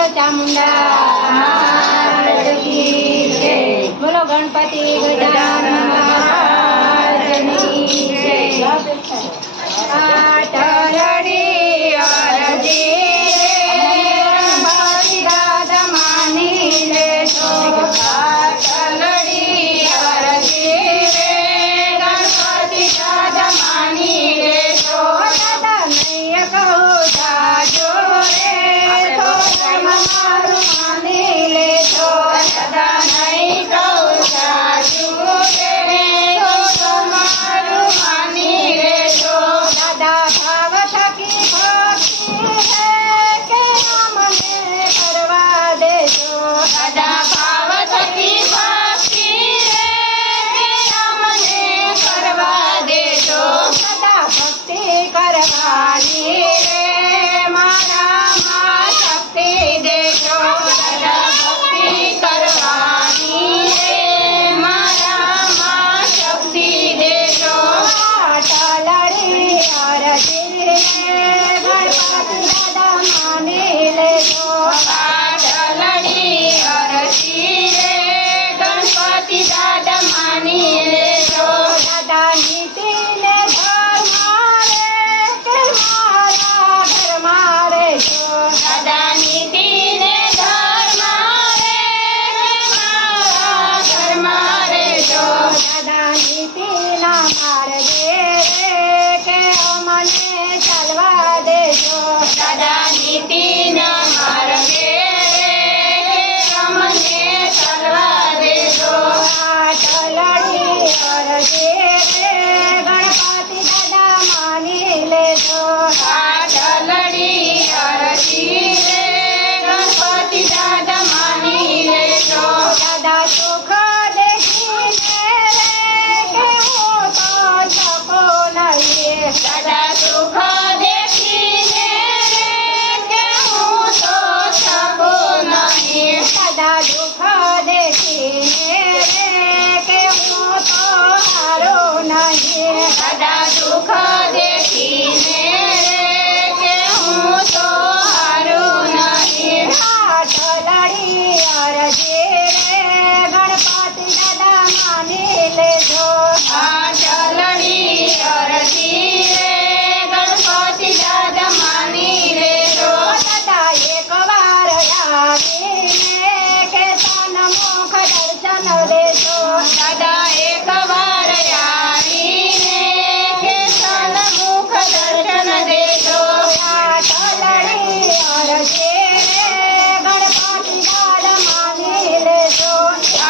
बोलो चामुंडा महाराज की जय। बोलो गणपति गजानन महाराज की जय। आटलड़ी अरजी गणपति दादा मानी लेशो। आटलड़ी अरजी गणपति दादा मानी लेशो। दादा नहीं कहो जाजो रे तो मारू मानी लेशो। दादा नहीं कहो जाजो रे तो मारू मानी लेशो। दादा भाव थकी भक्ति है के हमने करवा देशो। दादा भाव थकी भक्ति है के हमने करवा देशो। दादा भक्ति करवानी रे मारा मां शक्ति देशो। दादा भक्ति करवानी रे मारा मां शक्ति देशो। आटलड़ी अरजी गणपति दादा मानी लेशो। आटलड़ी अरजी गणपति दादा मानी लेशो। दादा नीति ने धर्म रे के मारा धर्म रे शो। दादा नीति ने धर्म रे के मारा धर्म रे शो। दादा नीति ना मार दे रे के अमने चलवा देशो। दादा नीति ना मार दे रे के अमने चलवा देशो। आटलड़ी अरजी गणपति दादा मानी लेशो। आटलड़ी अरजी गणपति दादा मानी लेशो। दादा सुख देखीने रे के હું તો શકો નહીં। દાદા સુખ देखीने रे के હું તો શકો નહીં। દાદા દુઃખ देखीने रे के હું તો હારો નહીં। દાદા દુઃખ देखीने रे के હું તો હારો નહીં। આટલડી અરજી ગણપતિ દાદા માની લેશો। આટલડી અરજી ગણપતિ દાદા માની લેશો। દાદા એકવાર આવીને કે સન્મુખ દર્શન દેશો। દાદા એકવાર આવીને કે સન્મુખ દર્શન દેશો। આટલડી અરજી ગણપતિ દાદા માની લેશો।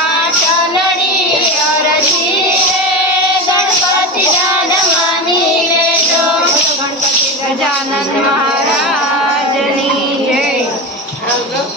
આટલડી અરજી गणपति दादा मानी लेशो। गणपति गजानन